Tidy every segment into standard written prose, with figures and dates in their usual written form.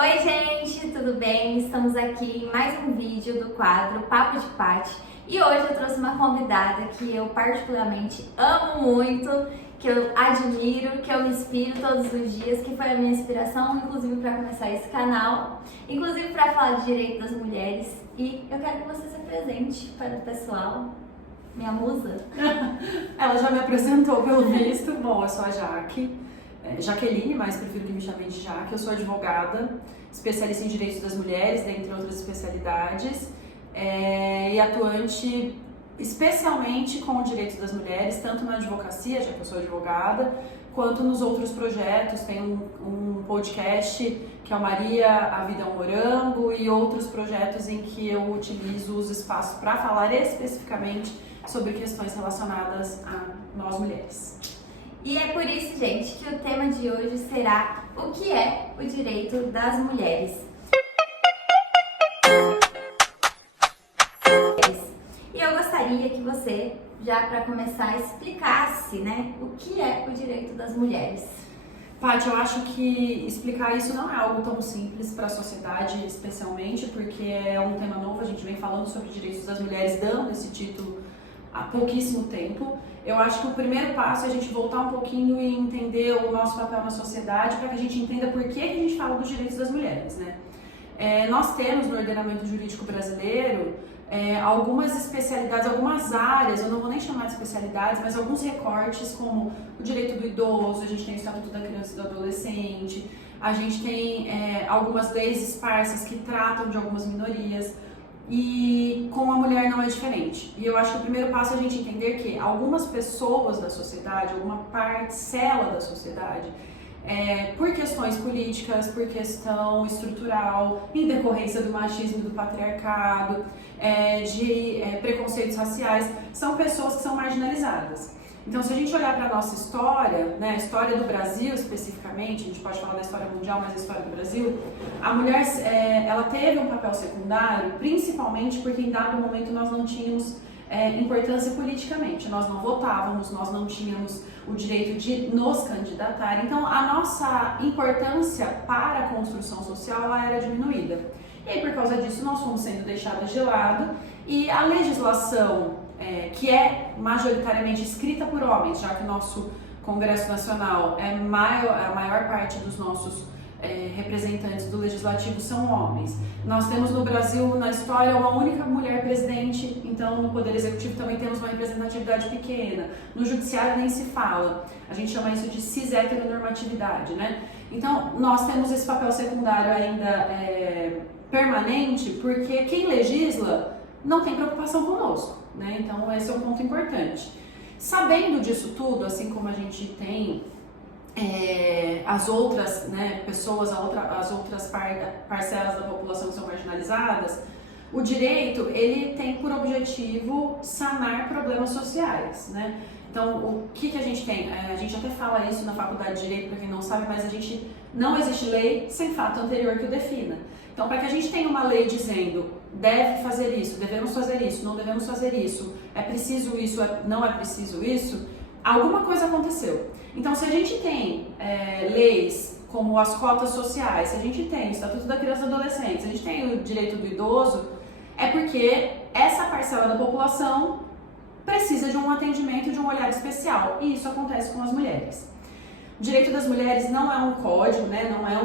Oi gente, tudo bem? Estamos aqui em mais um vídeo do quadro Papo de Paty e hoje eu trouxe uma convidada que eu particularmente amo muito, que eu admiro, que eu me inspiro todos os dias, que foi a minha inspiração, inclusive para começar esse canal, inclusive para falar de direito das mulheres, e eu quero que você se apresente para o pessoal, minha musa. Ela já me apresentou pelo visto. Bom, eu sou a Jaqueline, mas prefiro que me chamem de Jaque. Eu sou advogada, especialista em direitos das mulheres, dentre outras especialidades, e atuante especialmente com o direito das mulheres, tanto na advocacia, já que eu sou advogada, quanto nos outros projetos. Tem um podcast que é o Maria, a Vida é um Morango, e outros projetos em que eu utilizo os espaços para falar especificamente sobre questões relacionadas a nós mulheres. E é por isso, gente, que o tema de hoje será o que é o direito das mulheres. E eu gostaria que você, já para começar, explicasse, né, o que é o direito das mulheres. Paty, eu acho que explicar isso não é algo tão simples para a sociedade, especialmente porque é um tema novo. A gente vem falando sobre direitos das mulheres, dando esse título há pouquíssimo tempo. Eu acho que o primeiro passo é a gente voltar um pouquinho e entender o nosso papel na sociedade, para que a gente entenda por que a gente fala dos direitos das mulheres, né? Nós temos no ordenamento jurídico brasileiro algumas especialidades, algumas áreas, eu não vou nem chamar de especialidades, mas alguns recortes, como o direito do idoso, a gente tem o Estatuto da Criança e do Adolescente, a gente tem algumas leis esparsas que tratam de algumas minorias. E com a mulher não é diferente. E eu acho que o primeiro passo é a gente entender que algumas pessoas da sociedade, alguma parcela da sociedade, por questões políticas, por questão estrutural, em decorrência do machismo e do patriarcado, de preconceitos raciais, são pessoas que são marginalizadas. Então, se a gente olhar para a nossa história, né, a história do Brasil especificamente, a gente pode falar da história mundial, mas a história do Brasil, a mulher ela teve um papel secundário, principalmente porque em dado momento nós não tínhamos importância politicamente, nós não votávamos, nós não tínhamos o direito de nos candidatar, então a nossa importância para a construção social ela era diminuída. E aí, por causa disso, nós fomos sendo deixadas de lado, e a legislação que é majoritariamente escrita por homens, já que o nosso Congresso Nacional a maior parte dos nossos representantes do Legislativo são homens. Nós temos no Brasil, na história, uma única mulher presidente, então no Poder Executivo também temos uma representatividade pequena. No Judiciário nem se fala, a gente chama isso de cis-heteronormatividade, né? Então nós temos esse papel secundário ainda permanente, porque quem legisla não tem preocupação conosco, né? Então esse é um ponto importante. Sabendo disso tudo, assim como a gente tem as outras, né, pessoas, as outras parcelas da população que são marginalizadas, o direito ele tem por objetivo sanar problemas sociais, né? Então o que a gente tem? A gente até fala isso na faculdade de Direito, para quem não sabe, mas não existe lei sem fato anterior que o defina. Então, para que a gente tenha uma lei dizendo deve fazer isso, devemos fazer isso, não devemos fazer isso, é preciso isso, não é preciso isso, alguma coisa aconteceu. Então, se a gente tem leis como as cotas sociais, se a gente tem o Estatuto da Criança e do Adolescente, se a gente tem o direito do idoso, é porque essa parcela da população precisa de um atendimento, de um olhar especial, e isso acontece com as mulheres. O direito das mulheres não é um código, né? Não é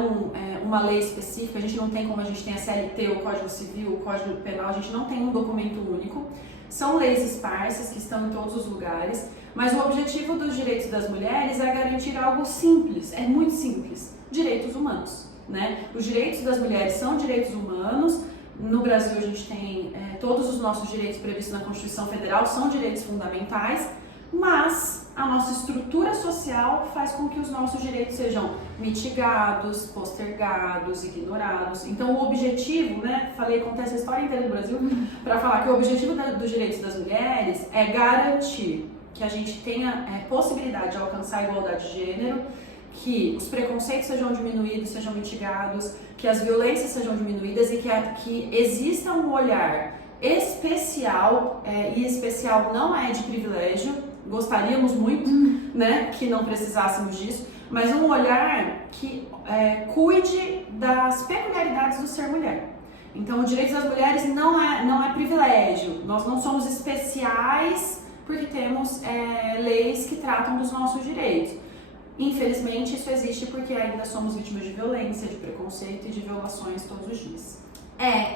uma lei específica, a gente não tem como a gente tem a CLT, o Código Civil, o Código Penal, a gente não tem um documento único. São leis esparsas que estão em todos os lugares, mas o objetivo dos direitos das mulheres é garantir algo simples, é muito simples, direitos humanos, né? Os direitos das mulheres são direitos humanos. No Brasil a gente tem todos os nossos direitos previstos na Constituição Federal, são direitos fundamentais, mas a nossa estrutura social faz com que os nossos direitos sejam mitigados, postergados, ignorados. Então o objetivo, né, contei essa história inteira do Brasil para falar que o objetivo dos direitos das mulheres é garantir que a gente tenha possibilidade de alcançar a igualdade de gênero, que os preconceitos sejam diminuídos, sejam mitigados, que as violências sejam diminuídas e que exista um olhar especial, e especial não é de privilégio, gostaríamos muito, né, que não precisássemos disso, mas um olhar que cuide das peculiaridades do ser mulher. Então, o direito das mulheres não é privilégio, nós não somos especiais porque temos leis que tratam dos nossos direitos. Infelizmente, isso existe porque ainda somos vítimas de violência, de preconceito e de violações todos os dias.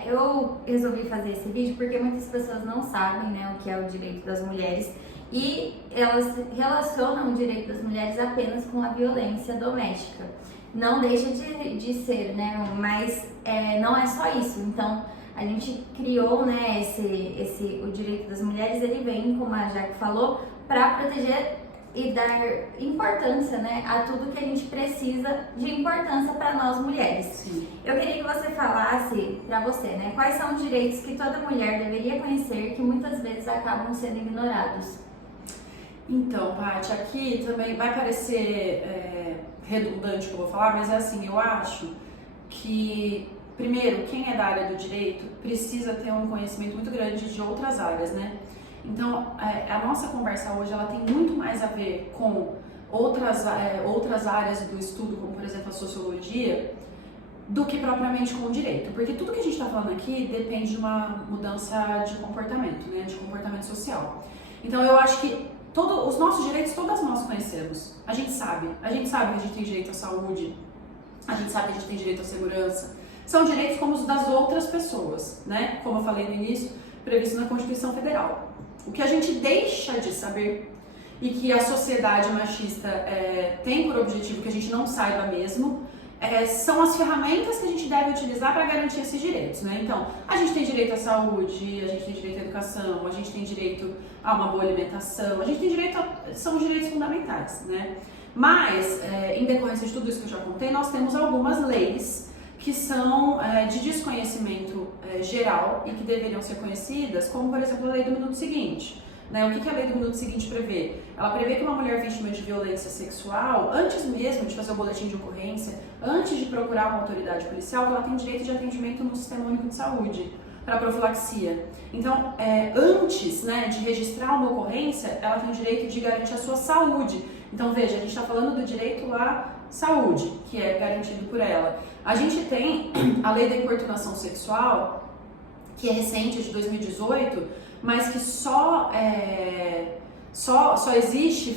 Eu resolvi fazer esse vídeo porque muitas pessoas não sabem, né, o que é o direito das mulheres e elas relacionam o direito das mulheres apenas com a violência doméstica. Não deixa de ser, né, mas não é só isso. Então, a gente criou, né, o direito das mulheres, ele vem, como a Jaque falou, para proteger e dar importância, né, a tudo que a gente precisa de importância para nós mulheres. Sim. Eu queria que você falasse para você, né, quais são os direitos que toda mulher deveria conhecer que muitas vezes acabam sendo ignorados. Então, Paty, aqui também vai parecer redundante o que eu vou falar, mas é assim, eu acho que, primeiro, quem é da área do direito precisa ter um conhecimento muito grande de outras áreas, né? Então, a nossa conversa hoje, ela tem muito mais a ver com outras áreas do estudo, como, por exemplo, a sociologia, do que propriamente com o direito. Porque tudo que a gente está falando aqui depende de uma mudança de comportamento, né? De comportamento social. Então, eu acho que os nossos direitos, todas nós conhecemos. A gente sabe que a gente tem direito à saúde, a gente sabe que a gente tem direito à segurança. São direitos como os das outras pessoas, né? Como eu falei no início, previsto na Constituição Federal. O que a gente deixa de saber e que a sociedade machista tem por objetivo que a gente não saiba mesmo, são as ferramentas que a gente deve utilizar para garantir esses direitos, né? Então, a gente tem direito à saúde, a gente tem direito à educação, a gente tem direito a uma boa alimentação, a gente tem direito são direitos fundamentais, né? Mas, em decorrência de tudo isso que eu já contei, nós temos algumas leis que são de desconhecimento geral e que deveriam ser conhecidas, como, por exemplo, a lei do minuto seguinte. Né? O que a lei do minuto seguinte prevê? Ela prevê que uma mulher vítima de violência sexual, antes mesmo de fazer o boletim de ocorrência, antes de procurar uma autoridade policial, ela tem direito de atendimento no Sistema Único de Saúde para profilaxia. Então, antes, né, de registrar uma ocorrência, ela tem o direito de garantir a sua saúde. Então, veja, a gente está falando do direito à saúde, que é garantido por ela. A gente tem a lei da importunação sexual, que é recente, de 2018, mas que só existe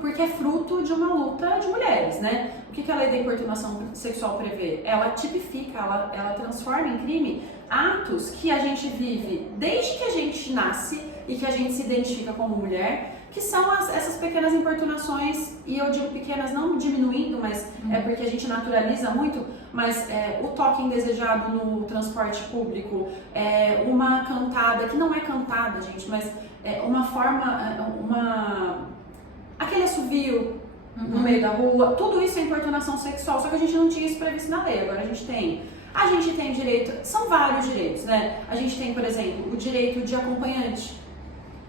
porque é fruto de uma luta de mulheres, né? O que a lei da importunação sexual prevê? Ela tipifica, ela transforma em crime atos que a gente vive desde que a gente nasce e que a gente se identifica como mulher, que são essas pequenas importunações, e eu digo pequenas não diminuindo, mas é porque a gente naturaliza muito, mas o toque indesejado no transporte público, uma cantada, que não é cantada, gente, mas uma forma, aquele assovio no meio da rua, tudo isso é importunação sexual, só que a gente não tinha isso previsto na lei, agora a gente tem direito, são vários direitos, né? A gente tem, por exemplo, o direito de acompanhante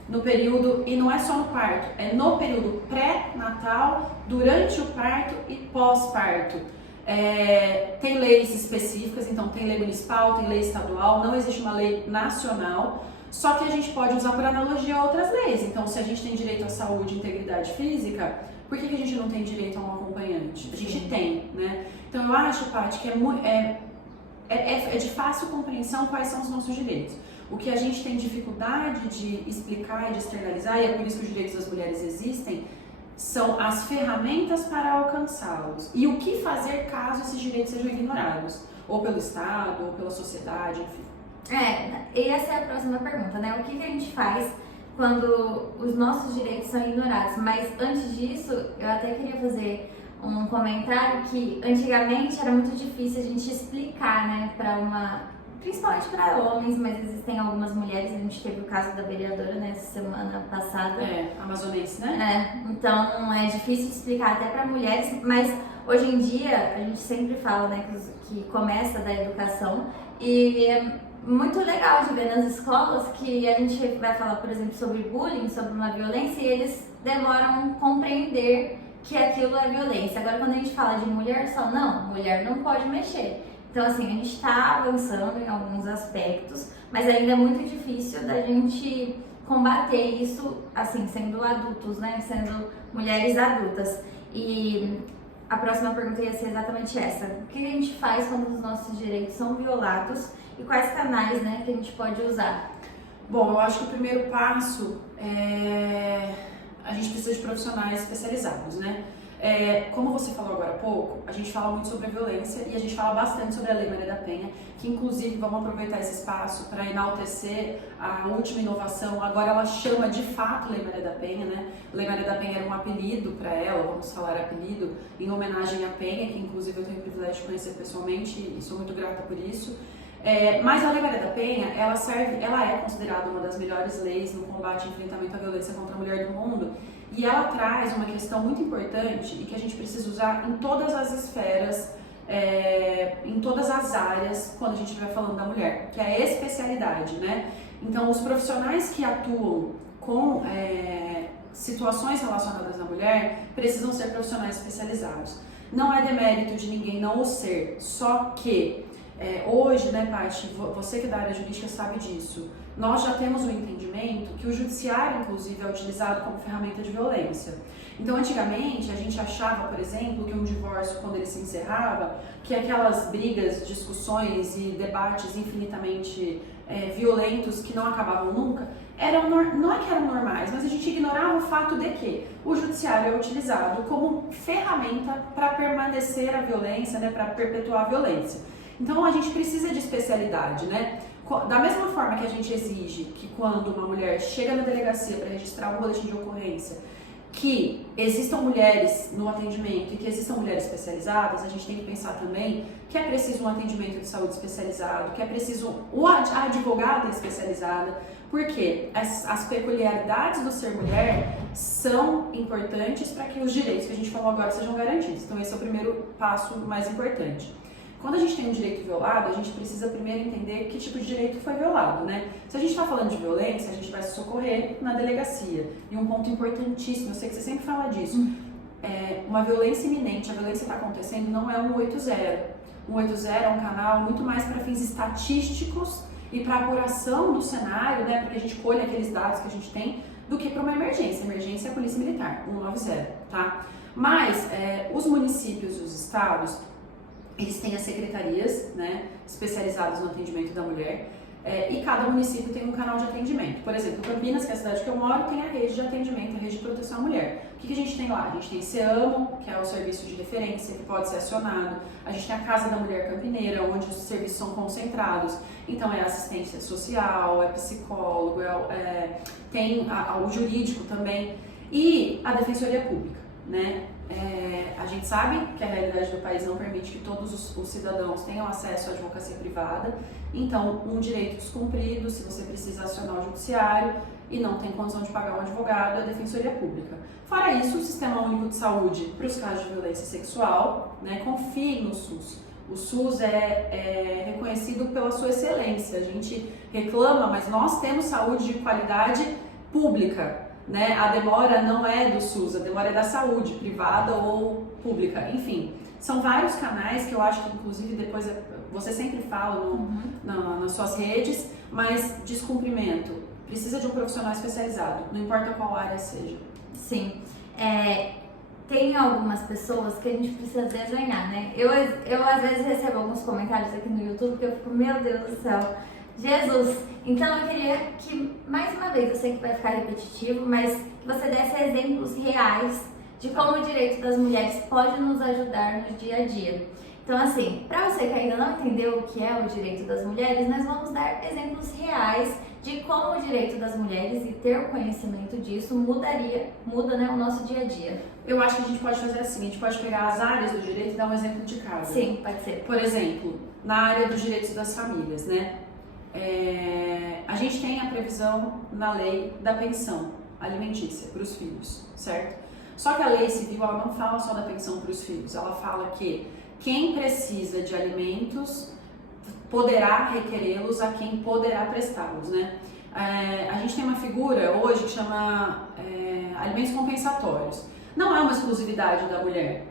no período, e não é só no parto, é no período pré-natal, durante o parto e pós-parto. Tem leis específicas, então tem lei municipal, tem lei estadual, não existe uma lei nacional, só que a gente pode usar por analogia outras leis. Então, se a gente tem direito à saúde e integridade física, por que a gente não tem direito a um acompanhante? A gente tem, né? Então, eu acho, Paty, que é de fácil compreensão quais são os nossos direitos. O que a gente tem dificuldade de explicar e de externalizar, e é por isso que os direitos das mulheres existem, são as ferramentas para alcançá-los. E o que fazer caso esses direitos sejam ignorados, ou pelo Estado, ou pela sociedade, enfim. E essa é a próxima pergunta, né? O que a gente faz quando os nossos direitos são ignorados? Mas antes disso, eu até queria fazer um comentário que antigamente era muito difícil a gente explicar, né, principalmente para homens, mas existem algumas mulheres, a gente teve o caso da vereadora, né, semana passada. Amazonense, né? Então é difícil de explicar até para mulheres, mas hoje em dia a gente sempre fala, né, que começa da educação, e é muito legal de ver nas escolas que a gente vai falar, por exemplo, sobre bullying, sobre uma violência, e eles demoram a compreender que aquilo é violência. Agora, quando a gente fala de mulher só, não, mulher não pode mexer. Então, assim, a gente está avançando em alguns aspectos, mas ainda é muito difícil da gente combater isso, assim, sendo adultos, né? Sendo mulheres adultas. E a próxima pergunta ia ser exatamente essa. O que a gente faz quando os nossos direitos são violados e quais canais, né, que a gente pode usar? Bom, eu acho que o primeiro passo é a gente precisa de profissionais especializados, né? Como você falou agora há pouco, a gente fala muito sobre a violência e a gente fala bastante sobre a Lei Maria da Penha, que inclusive vamos aproveitar esse espaço para enaltecer a última inovação. Agora ela chama de fato Lei Maria da Penha, né? Lei Maria da Penha era um apelido para ela, vamos falar apelido, em homenagem à Penha, que inclusive eu tenho o privilégio de conhecer pessoalmente e sou muito grata por isso. Mas a Lei Maria da Penha, ela é considerada uma das melhores leis no combate e enfrentamento à violência contra a mulher do mundo. E ela traz uma questão muito importante e que a gente precisa usar em todas as esferas, em todas as áreas, quando a gente estiver falando da mulher, que é a especialidade, né? Então, os profissionais que atuam com situações relacionadas à mulher precisam ser profissionais especializados. Não é demérito de ninguém não o ser, só que hoje, né, Paty, você que é da área jurídica sabe disso, nós já temos o entendimento que o judiciário, inclusive, é utilizado como ferramenta de violência. Então, antigamente, a gente achava, por exemplo, que um divórcio, quando ele se encerrava, que aquelas brigas, discussões e debates infinitamente violentos que não acabavam nunca, não é que eram normais, mas a gente ignorava o fato de que o judiciário é utilizado como ferramenta para permanecer a violência, né, para perpetuar a violência. Então, a gente precisa de especialidade, né? Da mesma forma que a gente exige que quando uma mulher chega na delegacia para registrar um boletim de ocorrência, que existam mulheres no atendimento e que existam mulheres especializadas, a gente tem que pensar também que é preciso um atendimento de saúde especializado, que é preciso a advogada especializada, porque as peculiaridades do ser mulher são importantes para que os direitos que a gente falou agora sejam garantidos. Então esse é o primeiro passo mais importante. Quando a gente tem um direito violado, a gente precisa primeiro entender que tipo de direito foi violado, né? Se a gente está falando de violência, a gente vai se socorrer na delegacia. E um ponto importantíssimo, eu sei que você sempre fala disso, uma violência iminente, a violência está acontecendo, não é 180. 180 é um canal muito mais para fins estatísticos e para apuração do cenário, né? Para que a gente colhe aqueles dados que a gente tem, do que para uma emergência. Emergência é a Polícia Militar, 190, tá? Mas os municípios e os estados, eles têm as secretarias, né, especializadas no atendimento da mulher, e cada município tem um canal de atendimento. Por exemplo, Campinas, que é a cidade que eu moro, tem a rede de atendimento, a rede de proteção à mulher. O que a gente tem lá? A gente tem SEAMO, que é o serviço de referência, que pode ser acionado. A gente tem a Casa da Mulher Campineira, onde os serviços são concentrados. Então, é assistência social, é psicólogo, tem o jurídico também. E a Defensoria Pública, né? A gente sabe que a realidade do país não permite que todos os cidadãos tenham acesso à advocacia privada, então um direito descumprido, se você precisa acionar o judiciário e não tem condição de pagar um advogado, é a Defensoria Pública. Fora isso, o Sistema Único de Saúde para os casos de violência sexual, né, confie no SUS. O SUS é reconhecido pela sua excelência, a gente reclama, mas nós temos saúde de qualidade pública. Né? A demora não é do SUS, a demora é da saúde, privada ou pública, enfim. São vários canais que eu acho que, inclusive, depois você sempre fala nas suas redes, mas descumprimento precisa de um profissional especializado, não importa qual área seja. Sim. Tem algumas pessoas que a gente precisa desenhar, né? Eu às vezes recebo alguns comentários aqui no YouTube que eu fico, meu Deus do céu, Jesus! Então eu queria que, mais uma vez, eu sei que vai ficar repetitivo, mas que você desse exemplos reais de como o direito das mulheres pode nos ajudar no dia a dia. Então, assim, para você que ainda não entendeu o que é o direito das mulheres, nós vamos dar exemplos reais de como o direito das mulheres e ter o conhecimento disso muda, né, o nosso dia a dia. Eu acho que a gente pode fazer assim, a gente pode pegar as áreas do direito e dar um exemplo de cada. Sim, pode ser. Por exemplo, na área dos direitos das famílias, né? A gente tem a previsão na lei da pensão alimentícia para os filhos, certo? Só que a lei civil ela não fala só da pensão para os filhos, ela fala que quem precisa de alimentos poderá requerê-los a quem poderá prestá-los, né? A gente tem uma figura hoje que chama alimentos compensatórios. Não é uma exclusividade da mulher,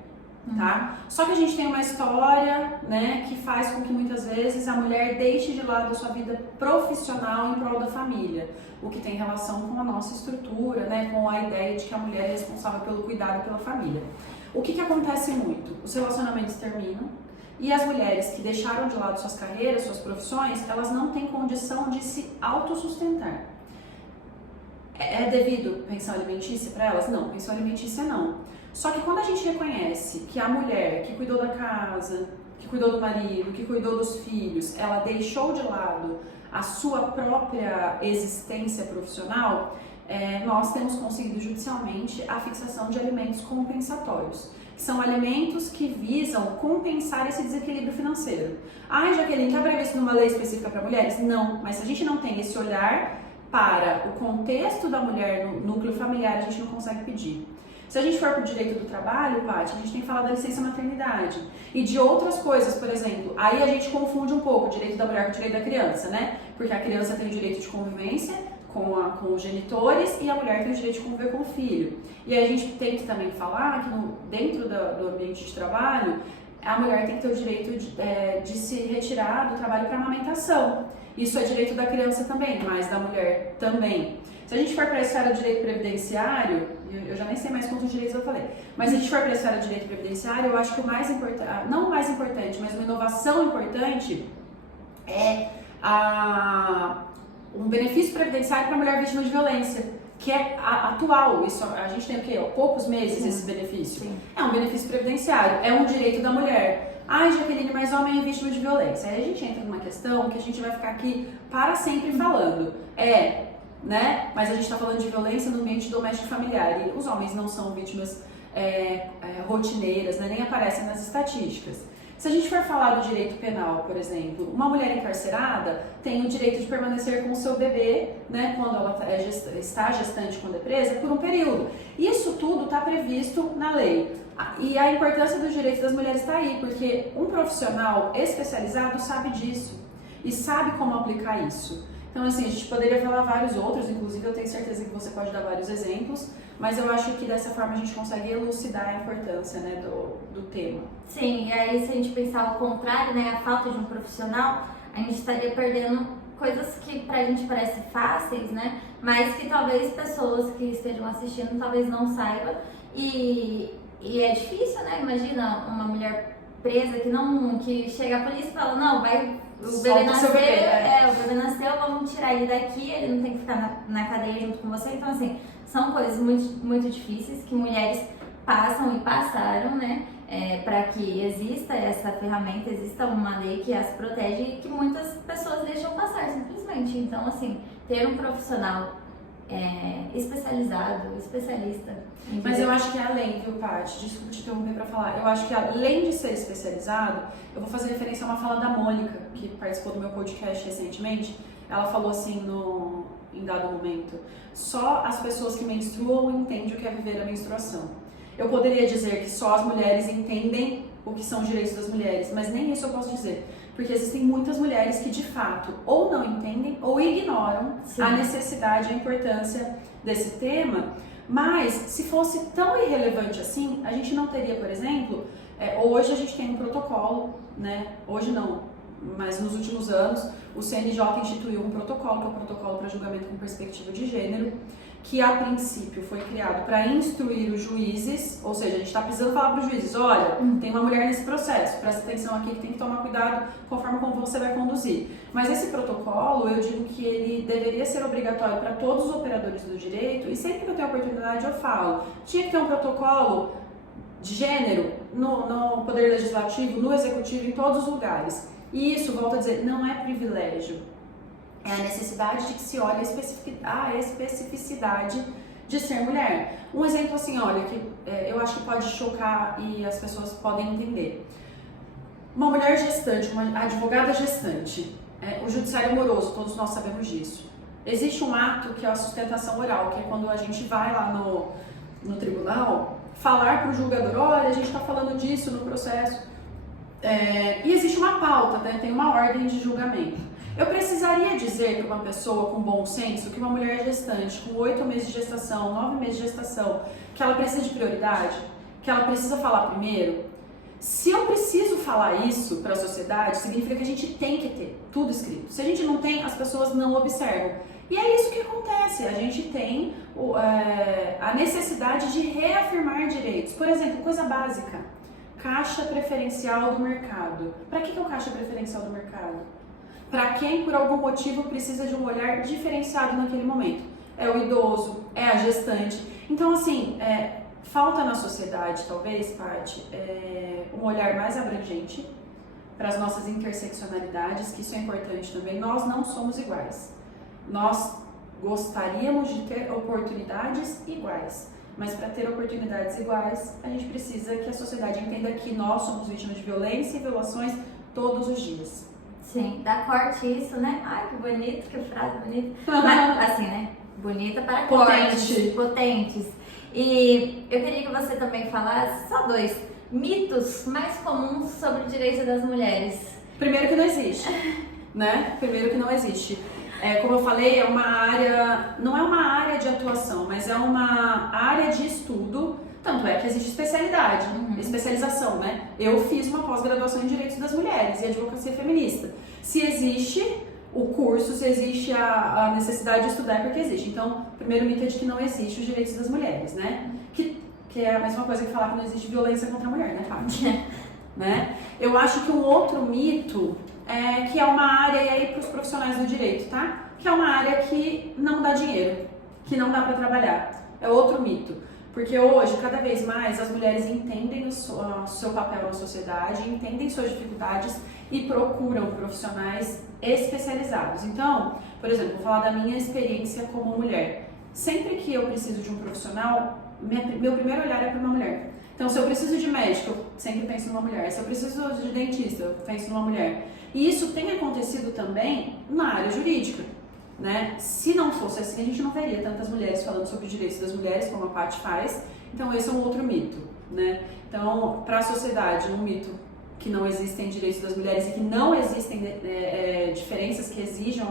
tá? Só que a gente tem uma história, né, que faz com que muitas vezes a mulher deixe de lado a sua vida profissional em prol da família, o que tem relação com a nossa estrutura, né, com a ideia de que a mulher é responsável pelo cuidado pela família. O que acontece muito? Os relacionamentos terminam e as mulheres que deixaram de lado suas carreiras, suas profissões, elas não têm condição de se autossustentar. É devido pensão alimentícia para elas? Não, pensão alimentícia não. Só que quando a gente reconhece que a mulher que cuidou da casa, que cuidou do marido, que cuidou dos filhos, ela deixou de lado a sua própria existência profissional, nós temos conseguido judicialmente a fixação de alimentos compensatórios, que são alimentos que visam compensar esse desequilíbrio financeiro. Ai, Jaqueline, está previsto numa lei específica para mulheres? Não, mas se a gente não tem esse olhar para o contexto da mulher no núcleo familiar, a gente não consegue pedir. Se a gente for para o direito do trabalho, Paty, a gente tem que falar da licença maternidade e de outras coisas, por exemplo, aí a gente confunde um pouco o direito da mulher com o direito da criança, né? Porque a criança tem o direito de convivência com os genitores e a mulher tem o direito de conviver com o filho. E aí a gente tem que também falar que dentro do ambiente de trabalho, a mulher tem que ter o direito de se retirar do trabalho para amamentação. Isso é direito da criança também, mas da mulher também. Se a gente for para a esfera do direito previdenciário, eu já nem sei mais quantos direitos eu falei, mas se a gente for para a esfera do direito previdenciário, eu acho que o mais importante, não o mais importante, mas uma inovação importante é um benefício previdenciário para a mulher vítima de violência, que é atual. Isso, a gente tem o quê? Poucos meses esse benefício. Sim. É um benefício previdenciário, é um direito da mulher. Ai, Jaqueline, mas homem é vítima de violência. Aí a gente entra numa questão que a gente vai ficar aqui para sempre falando. Né? Mas a gente está falando de violência no ambiente doméstico familiar e os homens não são vítimas rotineiras, né? Nem aparecem nas estatísticas. Se a gente for falar do direito penal, por exemplo, uma mulher encarcerada tem o direito de permanecer com o seu bebê, né, quando ela está gestante quando é presa, por um período. Isso tudo está previsto na lei. E a importância dos direitos das mulheres está aí, porque um profissional especializado sabe disso e sabe como aplicar isso. Então, assim, a gente poderia falar vários outros, inclusive eu tenho certeza que você pode dar vários exemplos, mas eu acho que dessa forma a gente consegue elucidar a importância, né, do tema. Sim, e aí se a gente pensar o contrário, né, a falta de um profissional, a gente estaria perdendo coisas que pra gente parecem fáceis, né, mas que talvez pessoas que estejam assistindo talvez não saibam, e é difícil, né, imagina uma mulher presa que chega a polícia e fala, não, o bebê nasceu, o bebê nasceu, vamos tirar ele daqui, ele não tem que ficar na cadeia junto com você. Então, assim, são coisas muito, muito difíceis que mulheres passam e passaram, né, para que exista essa ferramenta, exista uma lei que as protege e que muitas pessoas deixam passar, simplesmente. Então, assim, ter um profissional especialista. Mas eu acho que além, viu, Paty? Desculpa te interromper para falar. Eu acho que além de ser especializado, eu vou fazer referência a uma fala da Mônica, que participou do meu podcast recentemente. Ela falou assim em dado momento: só as pessoas que menstruam entendem o que é viver a menstruação. Eu poderia dizer que só as mulheres entendem o que são os direitos das mulheres, mas nem isso eu posso dizer. Porque existem muitas mulheres que, de fato, ou não entendem ou ignoram a necessidade e a importância desse tema. Mas, se fosse tão irrelevante assim, a gente não teria, por exemplo, hoje a gente tem um protocolo, né? Hoje não, mas nos últimos anos, o CNJ instituiu um protocolo, que é o protocolo para julgamento com perspectiva de gênero, que a princípio foi criado para instruir os juízes, ou seja, a gente está precisando falar para os juízes, olha, tem uma mulher nesse processo, presta atenção aqui que tem que tomar cuidado conforme como você vai conduzir. Mas esse protocolo, eu digo que ele deveria ser obrigatório para todos os operadores do direito, e sempre que eu tenho a oportunidade eu falo, tinha que ter um protocolo de gênero no Poder Legislativo, no Executivo, em todos os lugares. E isso, volto a dizer, não é privilégio. É a necessidade de que se olhe a especificidade de ser mulher. Um exemplo assim, olha, que eu acho que pode chocar e as pessoas podem entender. Uma mulher gestante, uma advogada gestante, o judiciário moroso, todos nós sabemos disso. Existe um ato que é a sustentação oral, que é quando a gente vai lá no tribunal falar para o julgador, olha, a gente está falando disso no processo. E existe uma pauta, né? Tem uma ordem de julgamento. Eu precisaria dizer para uma pessoa com bom senso que uma mulher gestante, com 8 meses de gestação, 9 meses de gestação, que ela precisa de prioridade, que ela precisa falar primeiro? Se eu preciso falar isso para a sociedade, significa que a gente tem que ter tudo escrito. Se a gente não tem, as pessoas não observam. E é isso que acontece, a gente tem a necessidade de reafirmar direitos. Por exemplo, coisa básica, caixa preferencial do mercado. Para que é o caixa preferencial do mercado? Para quem, por algum motivo, precisa de um olhar diferenciado naquele momento. É o idoso, é a gestante. Então, assim, falta na sociedade, talvez, Paty, um olhar mais abrangente para as nossas interseccionalidades, que isso é importante também. Nós não somos iguais. Nós gostaríamos de ter oportunidades iguais, mas para ter oportunidades iguais, a gente precisa que a sociedade entenda que nós somos vítimas de violência e violações todos os dias. Sim, dá corte isso, né? Ai, que bonito, que frase bonita. Mas, assim, né? Bonita para cortes, potentes. E eu queria que você também falasse só 2 mitos mais comuns sobre o direito das mulheres. Primeiro que não existe, né? Primeiro que não existe. Como eu falei, não é uma área de atuação, mas é uma área de estudo, tanto é que existe especialidade, especialização, né? Eu fiz uma pós-graduação em Direitos das Mulheres e Advocacia Feminista. Se existe o curso, se existe a necessidade de estudar, é porque existe. Então, o primeiro mito é de que não existe os direitos das mulheres, né? Que é a mesma coisa que falar que não existe violência contra a mulher, né, Paty? Né? Eu acho que um outro mito que é uma área, e aí para os profissionais do direito, tá? Que é uma área que não dá dinheiro, que não dá para trabalhar. É outro mito. Porque hoje, cada vez mais, as mulheres entendem o seu papel na sociedade, entendem suas dificuldades e procuram profissionais especializados. Então, por exemplo, vou falar da minha experiência como mulher. Sempre que eu preciso de um profissional, meu primeiro olhar é para uma mulher. Então, se eu preciso de médico, eu sempre penso numa mulher. Se eu preciso de dentista, eu penso numa mulher. E isso tem acontecido também na área jurídica, né? Se não fosse assim, a gente não veria tantas mulheres falando sobre direitos das mulheres, como a Paty faz. Então, esse é um outro mito, né? Então, para a sociedade, um mito que não existem direitos das mulheres e que não existem diferenças que exijam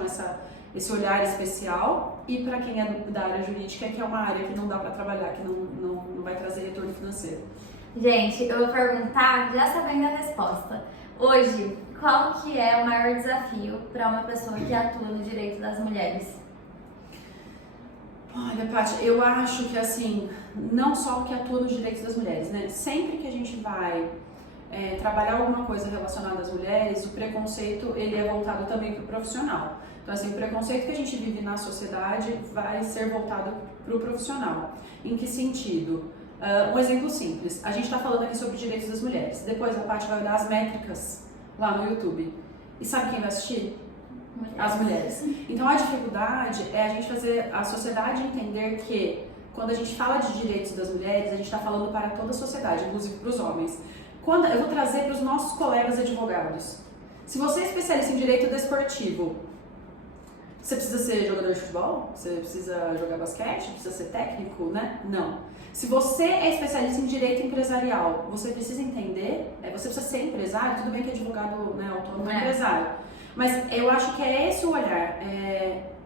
esse olhar especial. E para quem é da área jurídica, que é uma área que não dá para trabalhar, que não vai trazer retorno financeiro. Gente, eu vou perguntar já sabendo a resposta. Hoje, qual que é o maior desafio para uma pessoa que atua no direito das mulheres? Olha, Paty, eu acho que assim, não só o que atua nos direitos das mulheres, né? Sempre que a gente vai trabalhar alguma coisa relacionada às mulheres, o preconceito ele é voltado também para o profissional. Então, assim, o preconceito que a gente vive na sociedade vai ser voltado para o profissional. Em que sentido? Um exemplo simples. A gente está falando aqui sobre direitos das mulheres. Depois a Paty vai olhar as métricas lá no YouTube. E sabe quem vai assistir? As mulheres. Então, a dificuldade é a gente fazer a sociedade entender que quando a gente fala de direitos das mulheres, a gente está falando para toda a sociedade, inclusive para os homens. Eu vou trazer para os nossos colegas advogados. Se você é especialista em direito desportivo, você precisa ser jogador de futebol? Você precisa jogar basquete? Precisa ser técnico, né? Não. Se você é especialista em direito empresarial, você precisa entender, você precisa ser empresário, tudo bem que advogado, né, autônomo é empresário. Mas eu acho que é esse o olhar.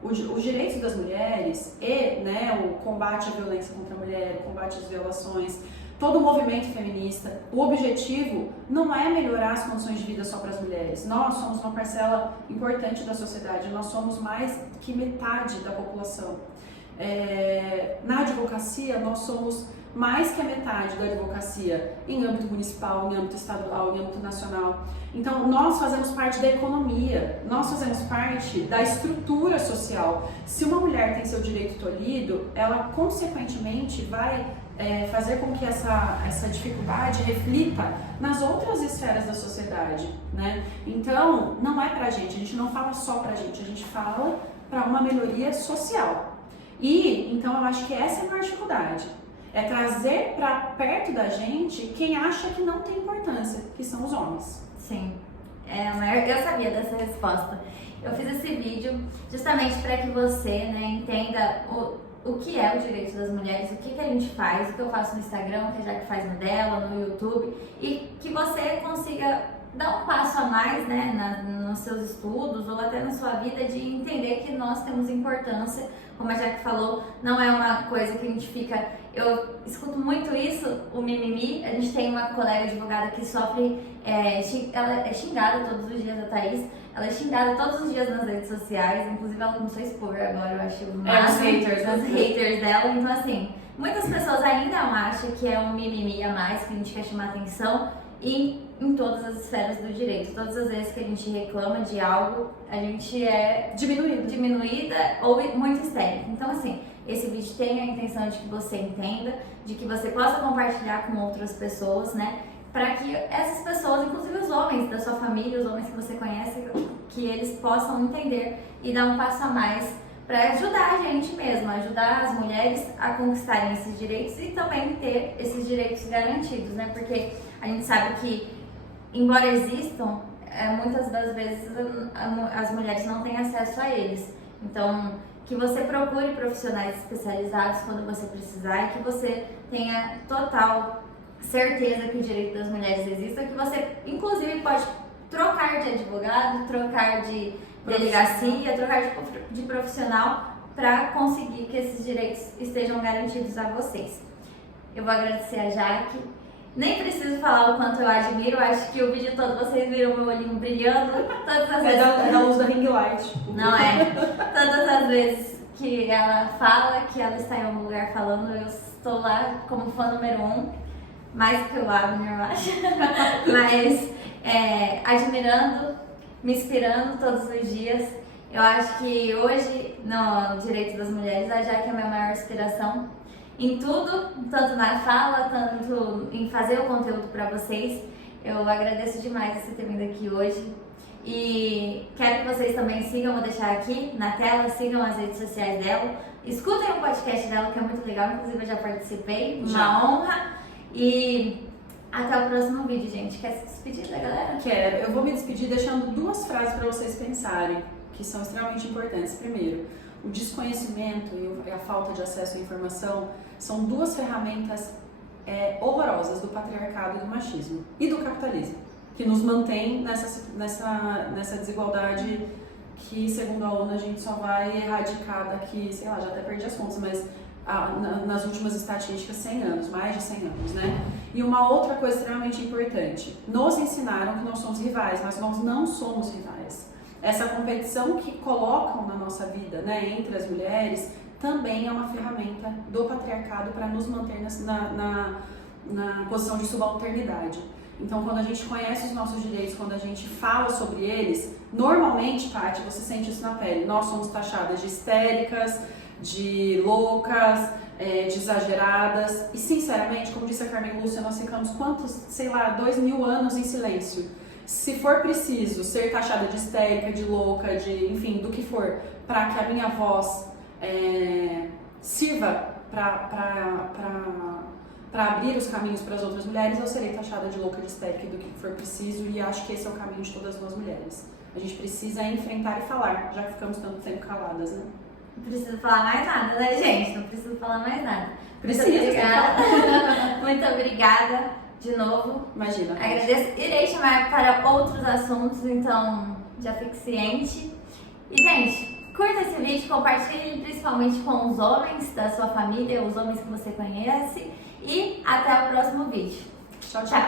Os direitos das mulheres e, né, o combate à violência contra a mulher, o combate às violações, todo o movimento feminista, o objetivo não é melhorar as condições de vida só para as mulheres. Nós somos uma parcela importante da sociedade, nós somos mais que metade da população. Na advocacia, nós somos mais que a metade da advocacia em âmbito municipal, em âmbito estadual, em âmbito nacional. Então, nós fazemos parte da economia, nós fazemos parte da estrutura social. Se uma mulher tem seu direito tolhido, ela consequentemente vai fazer com que essa dificuldade reflita nas outras esferas da sociedade, né? Então, não é pra gente, a gente não fala só pra gente, a gente fala para uma melhoria social. E, então, eu acho que essa é a maior dificuldade. É trazer para perto da gente quem acha que não tem importância, que são os homens. Sim, eu sabia dessa resposta. Eu fiz esse vídeo justamente para que você, né, entenda o que é o direito das mulheres, o que a gente faz, o que eu faço no Instagram, o que a Jaque faz no dela, no YouTube, e que você consiga dar um passo a mais, né, nos seus estudos ou até na sua vida, de entender que nós temos importância. Como a Jaque falou, não é uma coisa que a gente fica... Eu escuto muito isso, o mimimi. A gente tem uma colega advogada que sofre, ela é xingada todos os dias, a Thaís. Ela é xingada todos os dias nas redes sociais, inclusive ela começou a expor agora, eu acho, os haters dela. Então, assim, muitas pessoas ainda acham que é um mimimi a mais, que a gente quer chamar atenção, e em todas as esferas do direito. Todas as vezes que a gente reclama de algo, a gente é diminuída ou muito histérica. Então, assim, esse vídeo tem a intenção de que você entenda, de que você possa compartilhar com outras pessoas, né? Para que essas pessoas, inclusive os homens da sua família, os homens que você conhece, que eles possam entender e dar um passo a mais para ajudar a gente mesmo, ajudar as mulheres a conquistarem esses direitos e também ter esses direitos garantidos, né? Porque a gente sabe que, embora existam, muitas das vezes as mulheres não têm acesso a eles. Então, que você procure profissionais especializados quando você precisar e que você tenha total certeza que o direito das mulheres existe, que você, inclusive, pode trocar de advogado, trocar de delegacia, trocar de profissional para conseguir que esses direitos estejam garantidos a vocês. Eu vou agradecer a Jaque. Nem preciso falar o quanto eu admiro, acho que o vídeo todo vocês viram meu olhinho brilhando. Todas as vezes. É da luz da ring light. Não é? Todas as vezes que ela fala, que ela está em algum lugar falando, eu estou lá como fã número 1, mais que o Abner, eu acho. Mas admirando, me inspirando todos os dias. Eu acho que hoje, no Direito das Mulheres, a Jaque é a minha maior inspiração em tudo, tanto na fala, tanto em fazer o conteúdo para vocês. Eu agradeço demais você ter vindo aqui hoje e quero que vocês também sigam, vou deixar aqui na tela, sigam as redes sociais dela, escutem o podcast dela que é muito legal, inclusive eu já participei, uma honra, e até o próximo vídeo, gente. Quer se despedir da galera? Quero. Eu vou me despedir deixando 2 frases para vocês pensarem, que são extremamente importantes. Primeiro, o desconhecimento e a falta de acesso à informação são 2 ferramentas horrorosas do patriarcado e do machismo e do capitalismo, que nos mantém nessa desigualdade que, segundo a ONU, a gente só vai erradicar daqui, sei lá, já até perdi as contas, mas nas últimas estatísticas 100 anos, mais de 100 anos, né? E uma outra coisa extremamente importante, nos ensinaram que nós somos rivais, mas nós não somos rivais. Essa competição que colocam na nossa vida, né, entre as mulheres, também é uma ferramenta do patriarcado para nos manter na posição de subalternidade. Então, quando a gente conhece os nossos direitos, quando a gente fala sobre eles, normalmente, Paty, você sente isso na pele. Nós somos taxadas de histéricas, de loucas, de exageradas. E, sinceramente, como disse a Carmen Lúcia, nós ficamos 2000 anos em silêncio. Se for preciso ser taxada de histérica, de louca, enfim, do que for, para que a minha voz sirva para abrir os caminhos para as outras mulheres, eu serei taxada de louca, de histérica, do que for preciso, e acho que esse é o caminho de todas nós mulheres. A gente precisa enfrentar e falar, já que ficamos tanto tempo caladas, né? Não preciso falar mais nada, né, gente? Não preciso falar mais nada. Precisa. Muito obrigada. Muito obrigada de novo. Imagina. Agradeço. Irei chamar para outros assuntos, então já fique ciente. E, gente, curta esse vídeo, compartilhe principalmente com os homens da sua família, os homens que você conhece. E até o próximo vídeo. Tchau, tchau.